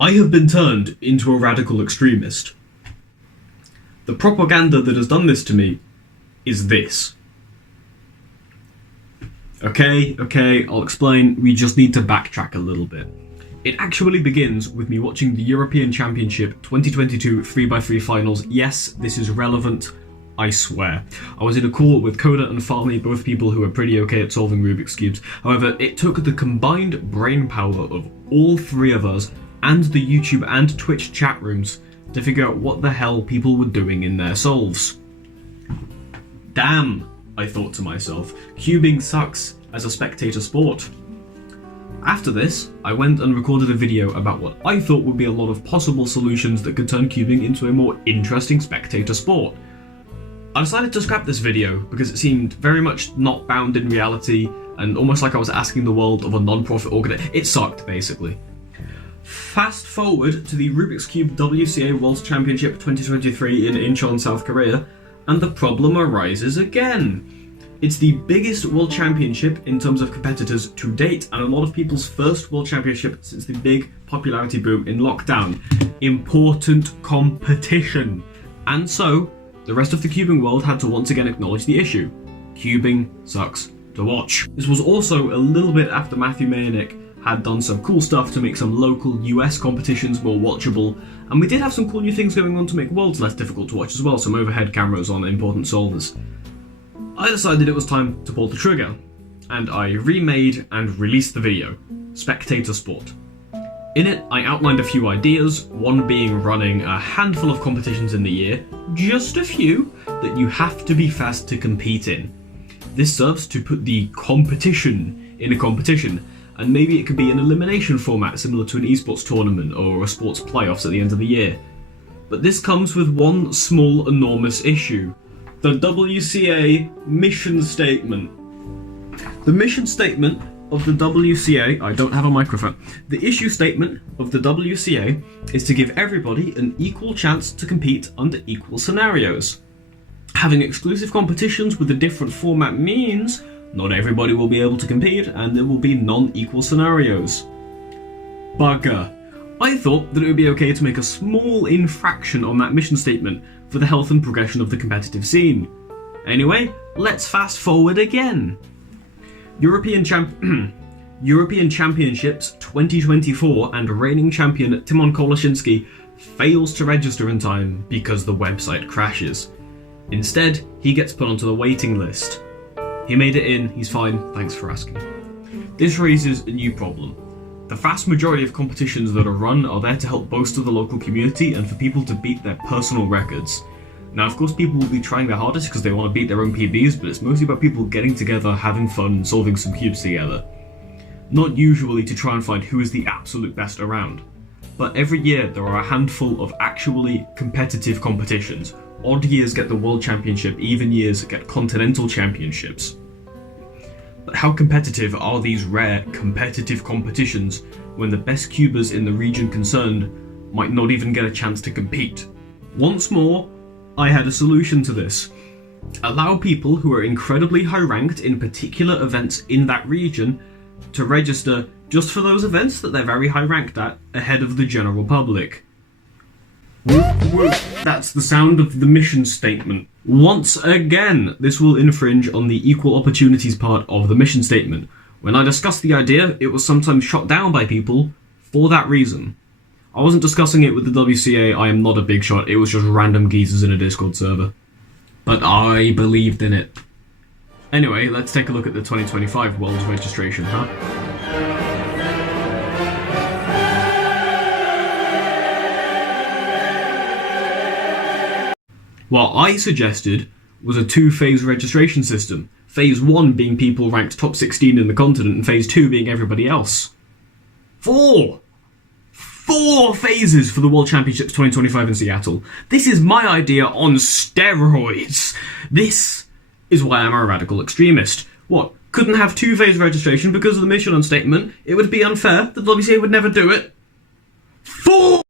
I have been turned into a radical extremist. The propaganda that has done this to me is this. Okay, I'll explain. We just need to backtrack a little bit. It actually begins with me watching the European Championship 2022 3x3 finals. Yes, this is relevant, I swear. I was in a call with Coda and Farley, both people who are pretty okay at solving Rubik's Cubes. However, it took the combined brain power of all three of us and the YouTube and Twitch chat rooms to figure out what the hell people were doing in their solves. Damn, I thought to myself, cubing sucks as a spectator sport. After this, I went and recorded a video about what I thought would be a lot of possible solutions that could turn cubing into a more interesting spectator sport. I decided to scrap this video because it seemed very much not bound in reality and almost like I was asking the world of a non-profit organization. It sucked, basically. Fast forward to the Rubik's Cube WCA World Championship 2023 in Incheon, South Korea, and the problem arises again. It's the biggest World Championship in terms of competitors to date, and a lot of people's first World Championship since the big popularity boom in lockdown. Important competition. And so, the rest of the cubing world had to once again acknowledge the issue. Cubing sucks to watch. This was also a little bit after Matthew Mayernick had done some cool stuff to make some local US competitions more watchable, and we did have some cool new things going on to make Worlds less difficult to watch as well, some overhead cameras on important solvers. I decided it was time to pull the trigger, and I remade and released the video, Spectator Sport. In it, I outlined a few ideas, one being running a handful of competitions in the year, just a few, that you have to be fast to compete in. This serves to put the competition in a competition, and maybe it could be an elimination format similar to an esports tournament or a sports playoffs at the end of the year. But this comes with one small, enormous issue. The WCA mission statement. The mission statement of the WCA, I don't have a microphone. The issue statement of the WCA is to give everybody an equal chance to compete under equal scenarios. Having exclusive competitions with a different format means not everybody will be able to compete, and there will be non-equal scenarios. Bugger. I thought that it would be okay to make a small infraction on that mission statement for the health and progression of the competitive scene. Anyway, let's fast forward again. European Championships 2024 and reigning champion Timon Koloshinsky fails to register in time because the website crashes. Instead, he gets put onto the waiting list. He made it in, he's fine, thanks for asking. This raises a new problem. The vast majority of competitions that are run are there to help bolster the local community and for people to beat their personal records. Now, of course, people will be trying their hardest because they want to beat their own PBs, but it's mostly about people getting together, having fun, and solving some cubes together. Not usually to try and find who is the absolute best around. But every year there are a handful of actually competitive competitions. Odd years get the World Championship, even years get Continental Championships. But how competitive are these rare competitive competitions when the best cubers in the region concerned might not even get a chance to compete? Once more, I had a solution to this. Allow people who are incredibly high ranked in particular events in that region to register just for those events that they're very high ranked at ahead of the general public. Whoop, whoop. That's the sound of the mission statement. Once again, this will infringe on the equal opportunities part of the mission statement. When I discussed the idea, it was sometimes shot down by people for that reason. I wasn't discussing it with the WCA, I am not a big shot, it was just random geezers in a Discord server. But I believed in it. Anyway, let's take a look at the 2025 Worlds registration, huh? What I suggested was a two-phase registration system. Phase 1 being people ranked top 16 in the continent, and Phase 2 being everybody else. Four phases for the World Championships 2025 in Seattle. This is my idea on steroids. This is why I'm a radical extremist. What, couldn't have two-phase registration because of the mission statement? It would be unfair, the WCA would never do it. 4